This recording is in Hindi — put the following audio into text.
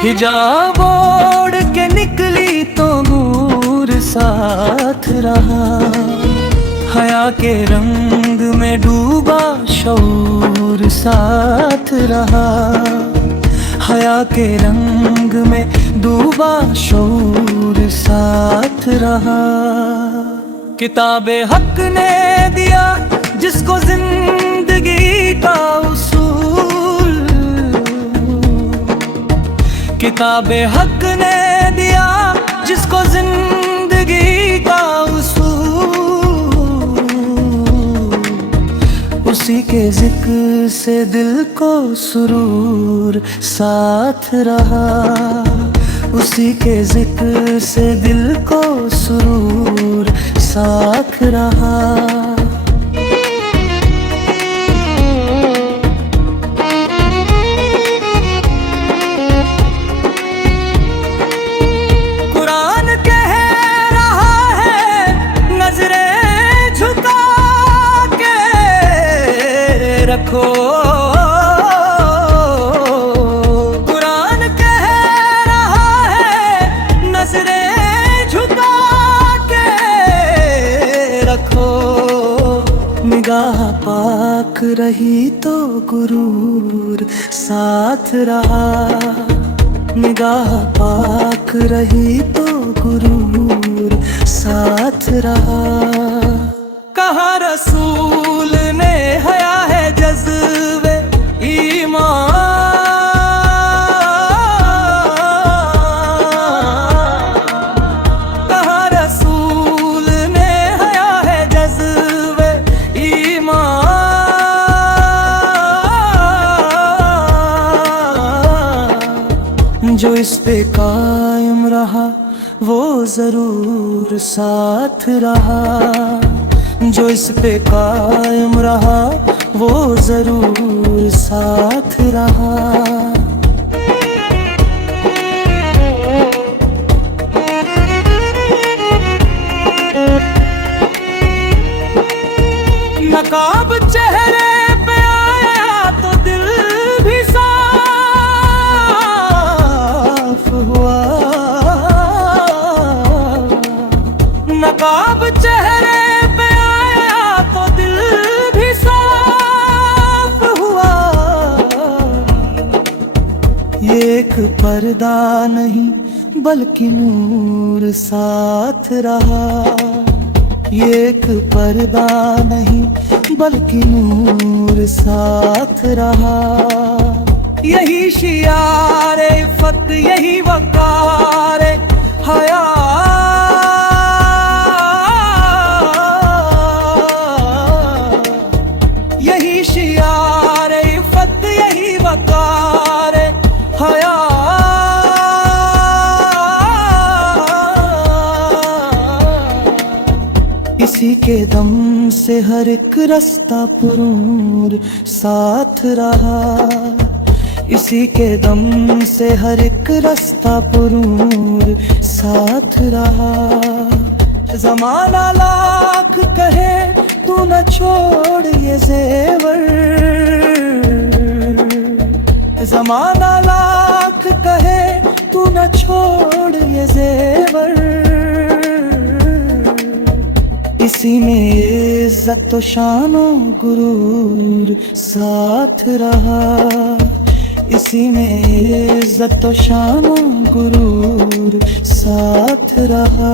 हिजाब ओढ़ के निकली तो नूर साथ रहा। हया के रंग में डूबा शऊर साथ रहा। हया के रंग में डूबा शऊर साथ रहा। किताबे हक ने दिया जिसको जिंदगी का उसूल। किताबे हक ने दिया जिसको जिंदगी का उसूल। उसी के जिक्र से दिल को सुरूर साथ रहा। उसी के जिक्र से दिल को सुरूर साथ रहा। कुरान कह रहा है नजरें झुका के रखो। कुरान कह रहा है नजरें झुका के रखो। निगाह पाक रही तो गुरूर साथ रहा। निगाह पाक रही तो गुरूर साथ रहा। कहा रसूल ने हया है जज्बे ईमान। कहा रसूल ने हया है जज्बे ईमान। जो इस पे कायम रहा वो जरूर साथ रहा। जो इस पे कायम रहा वो जरूर साथ रहा। नकाब चेहरे पे आया तो दिल भी साफ हुआ। नकाब चेहरे पे आया तो दिल भी साफ हुआ। ये एक पर्दा नहीं बल्कि नूर साथ रहा। ये एक पर्दा नहीं बल्कि नूर साथ रहा। यही शियार इफ़्फ़त यही वक़ार हया। यही शियार इफ़्फ़त यही वक़ार हया। इसी के दम से हर एक रास्ता पुरूर साथ रहा। इसी के दम से हर एक रास्ता पुरूर साथ रहा। ज़माना लाख कहे तू न छोड़ ये ज़ेवर। ज़माना लाख कहे तू न छोड़ ये ज़ेवर। इसी में इज्जत तो शानो गुरूर साथ रहा। इसी में इज्जत तो शानो गुरूर साथ रहा।